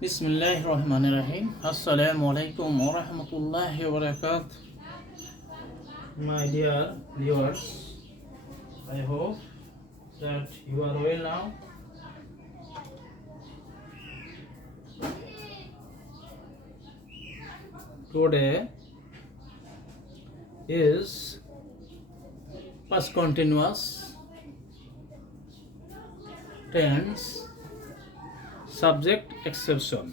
বিসমিল্লাহির রহমানির রহিম। আসসালামু আলাইকুম ওয়া রাহমাতুল্লাহি ওয়া বারাকাতুহু। My dear viewers, I hope that you are well now. Today is past continuous tense subject exception.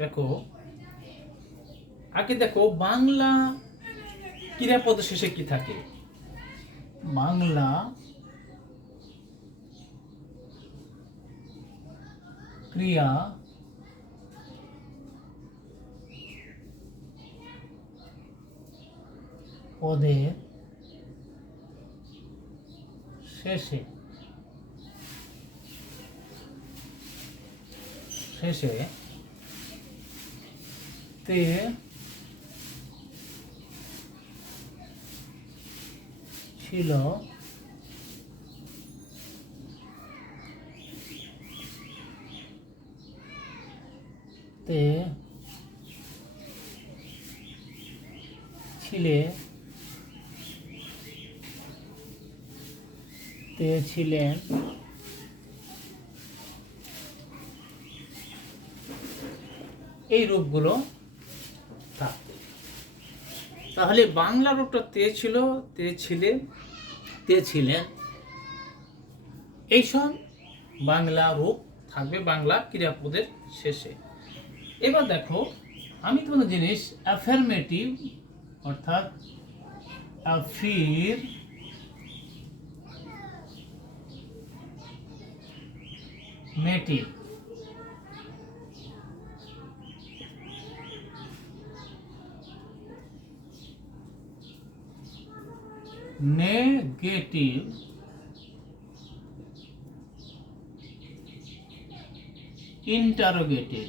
দেখো আগে দেখো বাংলা ক্রিয়াপদ শেষে কি থাকে? বাংলা ক্রিয়া পদের শেষে তে ছিল, তে ছিলে, তে ছিলেন, এই রূপগুলো থাকবে। তাহলে বাংলা রূপটা তে ছিল, তে ছিলেন, তে ছিলেন, এইসব বাংলা রূপ থাকবে বাংলা ক্রিয়াপদের শেষে। এবার দেখো আমি তোমাদের জিনিস অ্যাফার্মেটিভ অর্থাৎ অ্যাফিরমেটিভ নেগেটিভ ইন্টারোগেটিভ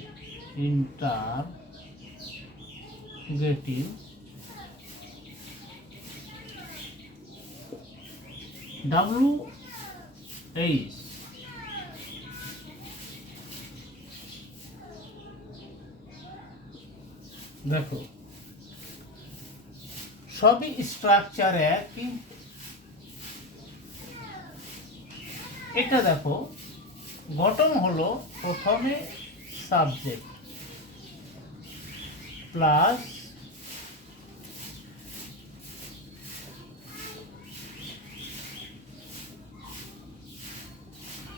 WH দেখো সবই স্ট্রাকচার একই। এটা দেখো গঠন হলো প্রথমে subject plus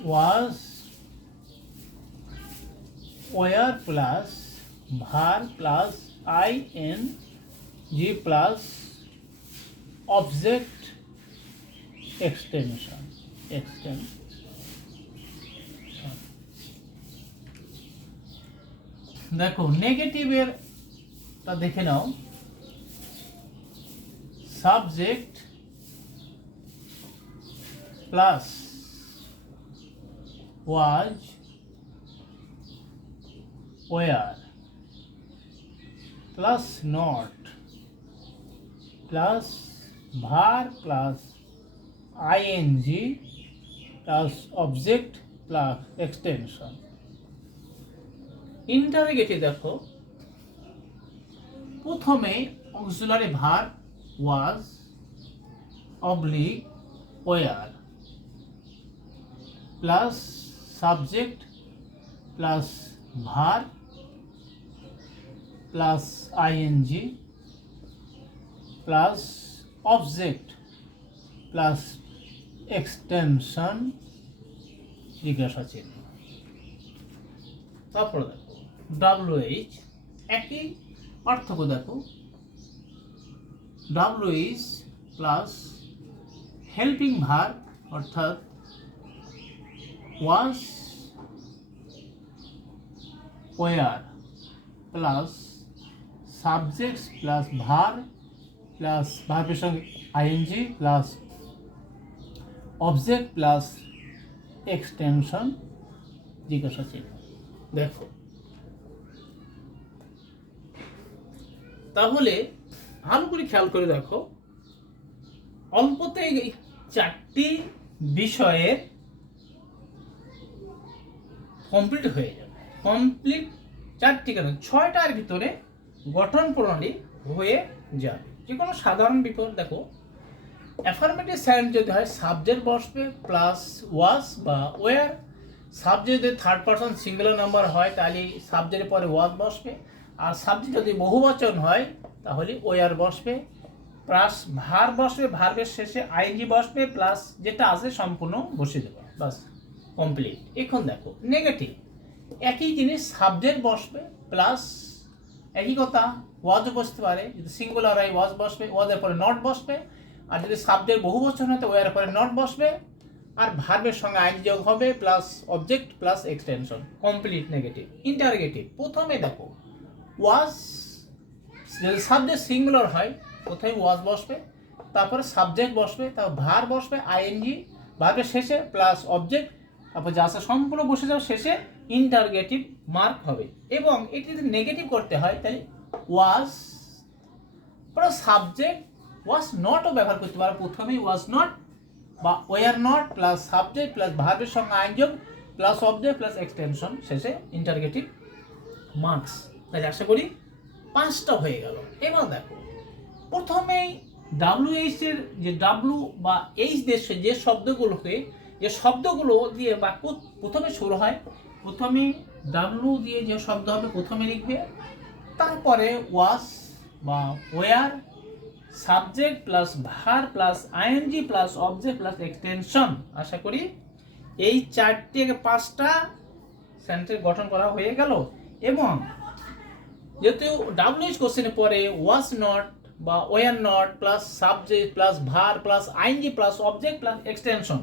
was were plus verb plus ING plus object extension. দেখো নেগেটিভের তা দেখে নাও, subject plus was were plus not plus verb plus ING plus object plus extension. Interrogative দেখো প্রথমে auxiliary verb was oblique were plus subject plus verb plus ING plus object plus extension জিজ্ঞাসা চিহ্ন। তারপরে দেখো WH একই পার্থক্য দেখো, WH plus helping ভার অর্থাৎ ওয়াজ were plus subjects plus verb plus ভার্বের সঙ্গে ING plus object plus extension জিজ্ঞাসা চিহ্ন। দেখো তাহলে ভালো করে খেয়াল করে দেখো, অল্পতেই 4টি বিষয়ের কমপ্লিট হয়ে যাবে। কমপ্লিট 4টি কেন 6টার ভিতরে গঠন প্রণালী হয়ে যাবে। যে কোনো সাধারণ বিপরীত দেখো, অ্যাফার্মেটিভ সেন্টেন্স যদি হয় সাবজেক্ট বসবে প্লাস ওয়াজ বা ওয়ার। সাবজেক্ট যদি থার্ড পারসন সিঙ্গুলার নাম্বার হয় তাহলে সাবজেক্টের পরে ওয়াজ বসবে, আর সাবজেক্ট যদি বহুবচন হয় তাহলে ওয়ার বসবে, প্লাস ভার বসবে, ভার্বের শেষে আইএনজি বসবে, প্লাস যেটা আছে সম্পূর্ণ বসে দেবে, বাস কমপ্লিট। এখন দেখো নেগেটিভ, একই জিনিস সাবজেক্ট বসবে প্লাস একই কথা ওয়াজও বসতে পারে। যদি সিঙ্গুলার হয় ওয়াজ বসবে, ওয়াজের পরে নট বসবে, আর যদি সাবজেক্ট বহুবচন হয় তো ওয়ার পরে নট বসবে, আর ভার্বের সঙ্গে আইনজি যোগ হবে, plus object plus extension, complete negative. Interrogative, প্রথমে দেখো ওয়াজ, যদি সাবজেক্ট সিঙ্গুলার হয় প্রথমে ওয়াজ বসবে, তারপরে সাবজেক্ট বসবে, তারপর ভার বসবে আইএনজি, ভার্বের শেষে প্লাস অবজেক্ট, তারপর যা আছে সম্পূর্ণ বসে যাবে, শেষে ইন্টারগেটিভ মার্ক হবে। এবং এটি যদি নেগেটিভ করতে হয় তাহলে ওয়াজ প্লাস সাবজেক্ট ওয়াজ নটও ব্যবহার করতে পারো, প্রথমেই ওয়াজ নট বা were not plus subject plus ভার্বের সঙ্গে আইনযোগ প্লাস অবজেক্ট প্লাস এক্সটেনশন, শেষে ইন্টারগেটিভ মার্কস। তাই আশা করি 5টা হয়ে গেল। এবার দেখো প্রথমেই WH এর যে ডাব্লু বা এইচ দেশে যে শব্দগুলো দিয়ে বাক্য প্রথমে শুরু হয়, প্রথমে ডাব্লু দিয়ে যে শব্দ হবে প্রথমে লিখবে, তারপরে ওয়াজ বা were, subject plus verb plus ING plus object plus extension. আশা করি এই 4 থেকে 5টা সেন্টেন্স গঠন করা হয়ে গেল। এবং যেহেতু WH কোশ্চেনের পরে ওয়াজ নট বা were not plus subject plus verb plus ING plus object plus extension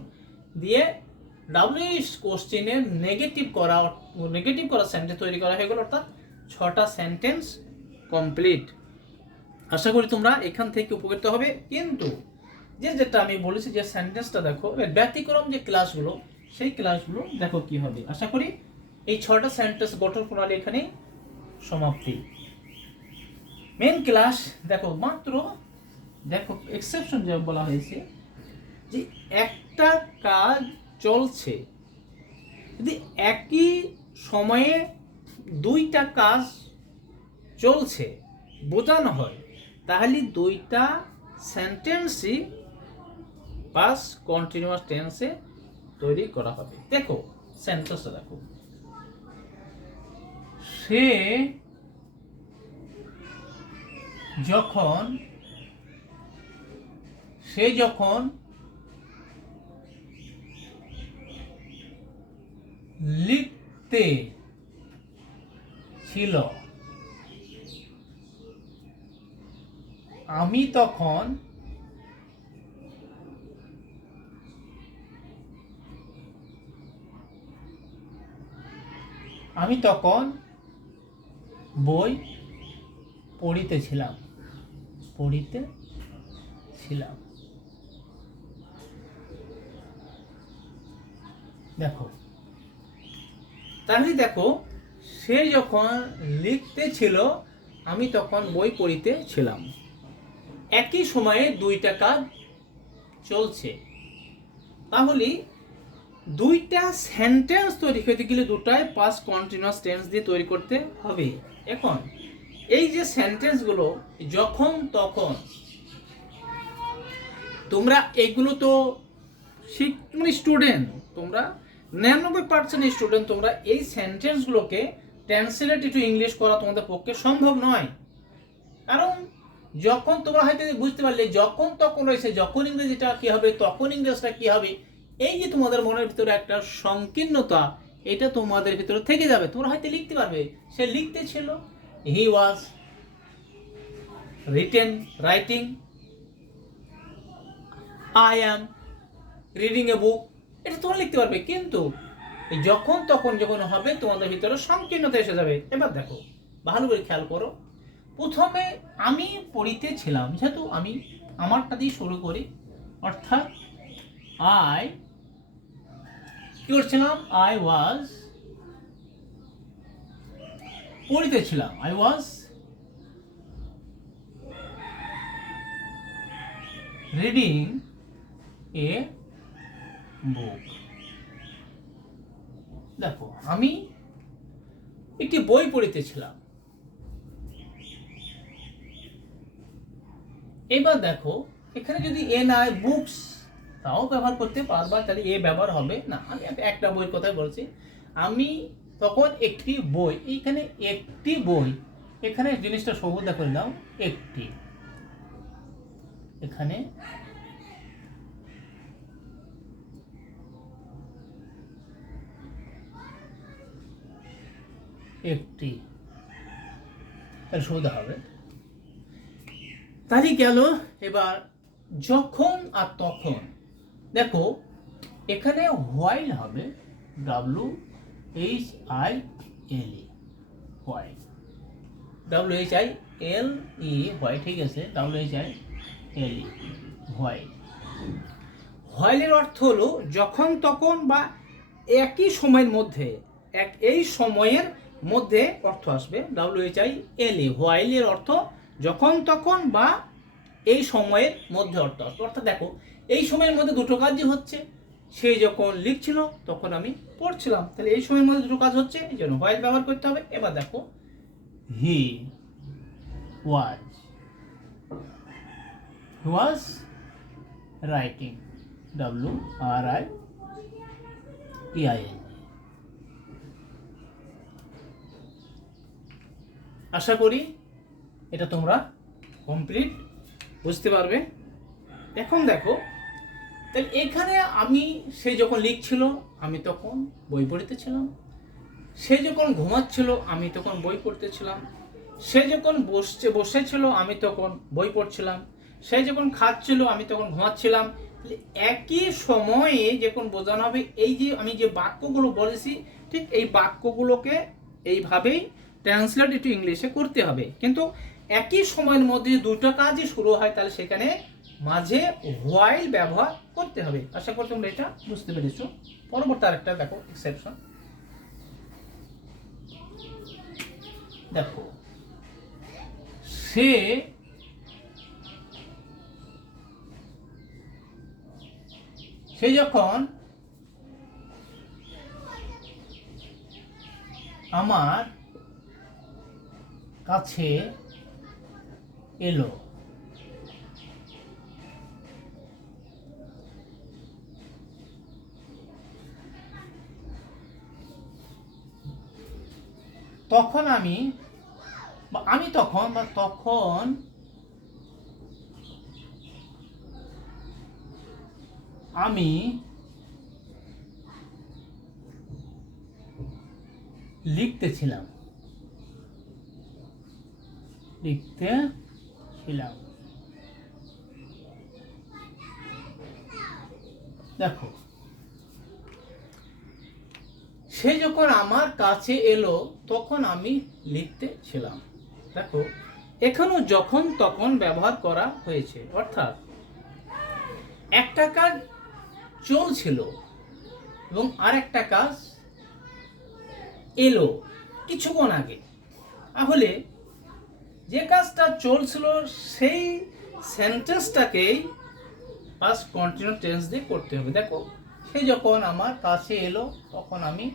দিয়ে WH কোশ্চেনের নেগেটিভ করা সেন্টেন্স তৈরি করা হয়ে গেল, অর্থাৎ 6টা সেন্টেন্স কমপ্লিট। আশা করি তোমরা এখান থেকে উপকৃত হবে। কিন্তু যেটা আমি বলেছি যে সেন্টেন্সটা দেখো, ব্যতিক্রম যে ক্লাসগুলো সেই ক্লাসগুলো দেখো কি হবে। আশা করি এই 6টা সেন্টেন্স গঠন প্রণালী এখানে সমাপ্তি। মেন ক্লাস দেখো, মাত্র দেখো এক্সেপশন যে বলা হয়েছে যে একটা কাজ চলছে, যদি একই সময়ে 2টা কাজ চলছে বোঝানো হয় তাহলে 2টা সেন্টেন্সই পাস কন্টিনিউয়াস টেন্সে তৈরি করা হবে। দেখো সেন্টেন্সটা দেখো, সে যখন লিখতে ছিল আমি তখন বই পড়িতেছিলাম। দেখো তাহলে দেখো, সে যখন লিখতে ছিল আমি তখন বই পড়িতেছিলাম, একই সময়ে 2টা কাজ চলছে, তাহলে 2টা সেন্টেন্স তৈরি করতে গেলে 2টাই পাস্ট কন্টিনিউয়াস টেন্স দিয়ে তৈরি করতে হবে। এখন এই যে সেন্টেন্সগুলো যখন তখন, তোমরা এগুলো তো স্টুডেন্ট, তোমরা 99% স্টুডেন্ট, তোমরা এই সেন্টেন্সগুলোকে ট্রান্সলেট টু ইংলিশ করা তোমাদের পক্ষে সম্ভব নয়। কারণ যখন তোমরা হয়তো বুঝতে পারলে যখন তখন রয়েছে, যখন ইংরেজিটা কি হবে তখন ইংরেজিটা কি হবে, এই যে তোমাদের মনের ভিতরে একটা সংকীর্ণতা, এটা তোমাদের ভিতরে থেকে যাবে। তোমরা হয়তো লিখতে পারবে সে লিখতে ছিল, he was writing, I am reading a book, এটা তোমরা লিখতে পারবে। কিন্তু যখন তখন যখন হবে তোমাদের ভিতরে সংকীর্ণতা এসে যাবে। এবার দেখো ভালো করে খেয়াল করো, প্রথমে আমি পড়িতেছিলাম, যেহেতু আমি আমারটা দিয়ে শুরু করি, অর্থাৎ আই কি করছিলাম, আই ওয়াজ পড়িতেছিলাম, I was reading a book. দেখো আমি একটি বই পড়িতেছিলাম। এবার দেখো এখানে যদি এ না হয় বুকস তাও ব্যবহার করতে পারবা, তাহলে এ ব্যবহার হবে না। আমি একটা বইয়ের কথাই বলছি। আমি তখন একটি বই, এইখানে একটি বই, এখানে জিনিসটা সবুজ করে দাও, একটি, এখানে একটি, তাহলে সুবিধা হবে। তাই গেল। এবার যখন আর তখন, দেখো এখানে হোয়াইল হবে WHILE, হোয়াইল, WHILE, হোয়াইল, ঠিক আছে, WHILE, হোয়াইল। হোয়াইলের অর্থ হলো যখন তখন বা একই সময়ের মধ্যে, এই সময়ের মধ্যে অর্থ আসবে WHILE। হোয়াইলের অর্থ যখন তখন বা এই সময়ের মধ্যে অর্থ আসবে। অর্থাৎ দেখো এই সময়ের মধ্যে দুটো কাজই হচ্ছে। সে যখন লিখছিল তখন আমি পড়ছিলাম, তাহলে এই সময়ের মধ্যে দুটো কাজ হচ্ছে, এই জন্য হোয়াইল ব্যবহার করতে হবে। এবার দেখো হি ওয়াজ রাইটিং, WRITING। আশা করি এটা তোমরা কমপ্লিট বুঝতে পারবে। এখন দেখো তাহলে এখানে আমি, সে যখন লিখছিল আমি তখন বই পড়িতেছিলাম, সে যখন ঘুমাচ্ছিল আমি তখন বই পড়তেছিলাম, সে যখন বসেছিল আমি তখন বই পড়ছিলাম, সে যখন খাচ্ছিল আমি তখন ঘুমাচ্ছিলাম। একই সময়ে যখন বোঝানো হবে, এই যে আমি যে বাক্যগুলো বলেছি ঠিক এই বাক্যগুলোকে এইভাবেই ট্রান্সলেট একটু ইংলিশে করতে হবে। কিন্তু একই সময়ের মধ্যে দুটো কাজই শুরু হয়, তাহলে সেখানে মাঝে হোয়াইল ব্যবহার করতে হবে। আশা করি তোমরা এটা বুঝতে পেরেছো। পরবর্তী আরেকটা দেখো এক্সেপশন। দেখো সে যখন আমার কাছে এলো, তখন আমি তখন আমি লিখতেছিলাম। দেখো সে যখন আমার কাছে এলো তখন আমি লিখতেছিলাম। দেখো এখানেও যখন তখন ব্যবহার করা হয়েছে, অর্থাৎ একটা কাজ চলছিল এবং আর একটা কাজ এলো কিছুক্ষণ আগে। তাহলে যে কাজটা চলছিল সেই সেন্টেন্সটাকেই পাস্ট কন্টিনিউয়াস টেন্স দিয়ে করতে হবে। দেখো সে যখন আমার কাছে এলো তখন আমি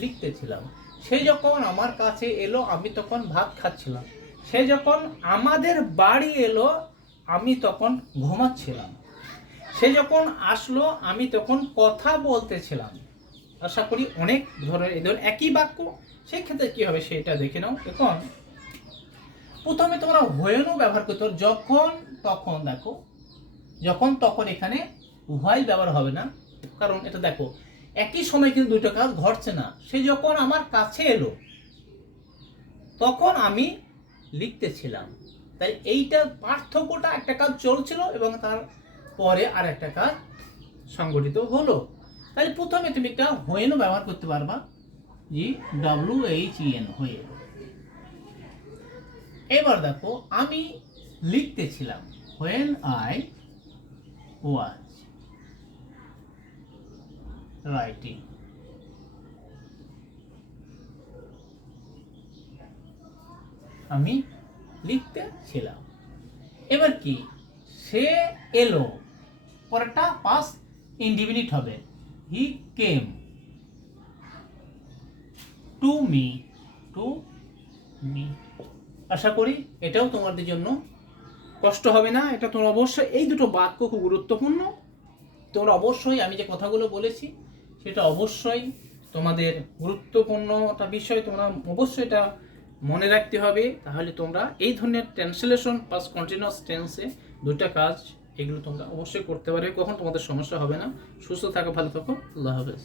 লিখতেছিলাম, সে যখন আমার কাছে এলো আমি তখন ভাত খাচ্ছিলাম, সে যখন আমাদের বাড়ি এলো আমি তখন ঘুমাচ্ছিলাম, সে যখন আসলো আমি তখন কথা বলতেছিলাম। আশা করি অনেক ধরনের এই ধরনের একই বাক্য, সেই ক্ষেত্রে কি হবে সেটা দেখে নাও। এখন প্রথমে তোমরা হোয়েনও ব্যবহার করতে হবে, যখন তখন। দেখো যখন তখন এখানে হোয়াইল ব্যবহার হবে না, কারণ এটা দেখো একই সময় কিন্তু দুটো কাজ ঘটছে না। সে যখন আমার কাছে এলো তখন আমি লিখতেছিলাম, তাই এইটা পার্থক্যটা, একটা কাজ চলছিল এবং তার পরে আর একটা কাজ সংগঠিত হলো। তাহলে প্রথমে তুমি একটা হোয়েনও ব্যবহার করতে পারবা, WHEN, হয়ে। এবার দেখো আমি লিখতেছিলাম, when I was writing। আমি লিখতেছিলাম। এবার কি, সে এলো পরেরটা পাস্ট ইনডিফিনিট হবে, he came to me, to me. আশা করি এটাও তোমাদের জন্য কষ্ট হবে না। এটা তোমরা অবশ্যই, এই দুটো বাক্য খুব গুরুত্বপূর্ণ, তোমরা অবশ্যই আমি যে কথাগুলো বলেছি সেটা অবশ্যই তোমাদের গুরুত্বপূর্ণ একটা বিষয়, তোমরা অবশ্যই এটা মনে রাখতে হবে। তাহলে তোমরা এই ধরনের ট্রান্সলেশন পাস্ট কন্টিনিউয়াস টেন্সে দুইটা কাজ এগুলো তোমরা অবশ্যই করতে পারবে, কখন তোমাদের সমস্যা হবে না। সুস্থ থাকো, ভালো থাকো, আল্লাহ হাফেজ।